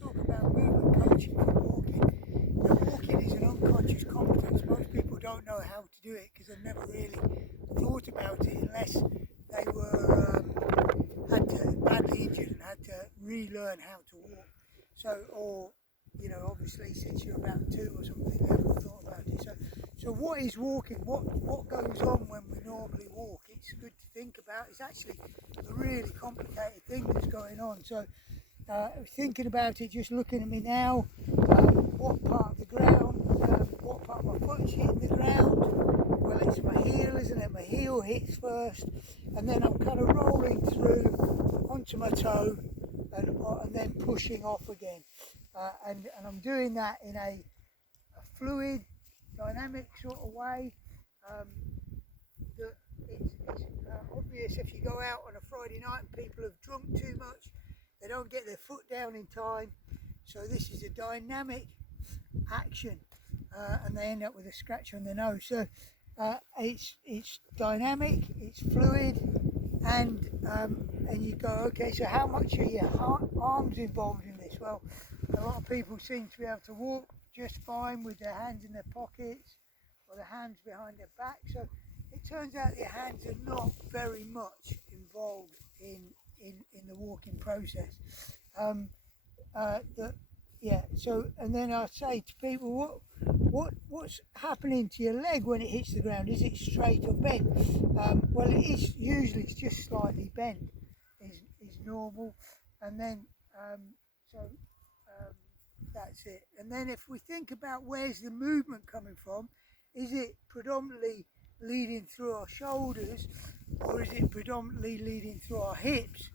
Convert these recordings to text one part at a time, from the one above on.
talk about movement coaching for walking. Now, walking is an unconscious competence. Most people don't know how to do it because they've never really thought about it unless they were badly injured and had to relearn how to walk. So, or obviously since you're about 2 or something, they haven't thought about it. So what is walking? What goes on when we normally walk? It's good to think about. It's actually a really complicated thing that's going on. So thinking about it, just looking at me now, what part of the ground, what part of my foot's hitting the ground? Well, it's my heel, isn't it? My heel hits first, and then I'm kind of rolling through onto my toe, and then pushing off again. And I'm doing that in a fluid, dynamic sort of way. That it's obvious if you go out on a Friday night and people have drunk too much, they don't get their foot down in time. So this is a dynamic action, and they end up with a scratch on their nose. So it's dynamic, it's fluid, and you go, okay, so how much are your arms involved in this? Well, a lot of people seem to be able to walk just fine with their hands in their pockets or their hands behind their back. So it turns out your hands are not very much involved in the walking process. So and then I say to people, what's happening to your leg when it hits the ground? Is it straight or bent? Well, it is usually it's just slightly bent is normal, and then that's it. And then if we think about where's the movement coming from, is it predominantly leading through our shoulders, or is it predominantly leading through our hips?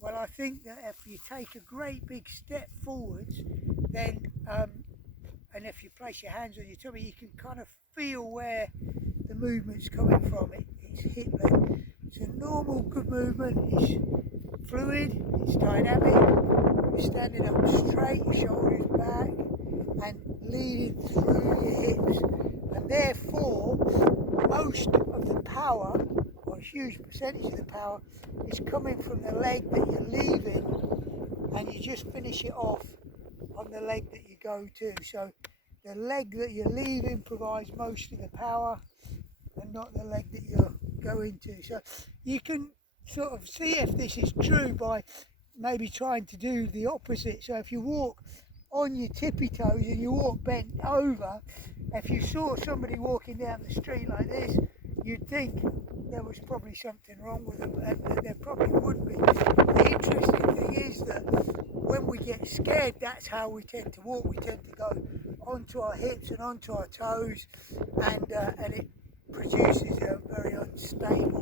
Well, I think that if you take a great big step forwards, then and if you place your hands on your tummy, you can kind of feel where the movement's coming from. It's hip length. It's a normal good movement. It's fluid, it's dynamic. You're standing up straight, your shoulders back, and leading through your hips. And therefore, most of the power, or a huge percentage of the power, is coming from the leg that you're leaving, and you just finish it off on the leg that you go to. So the leg that you're leaving provides most of the power, and not the leg that you're going to. So you can sort of see if this is true by maybe trying to do the opposite. So if you walk on your tippy toes and you walk bent over, if you saw somebody walking down the street like this, you'd think there was probably something wrong with them, and there probably would be. The interesting thing is that when we get scared, that's how we tend to walk. We tend to go onto our hips and onto our toes, and it produces a very unstable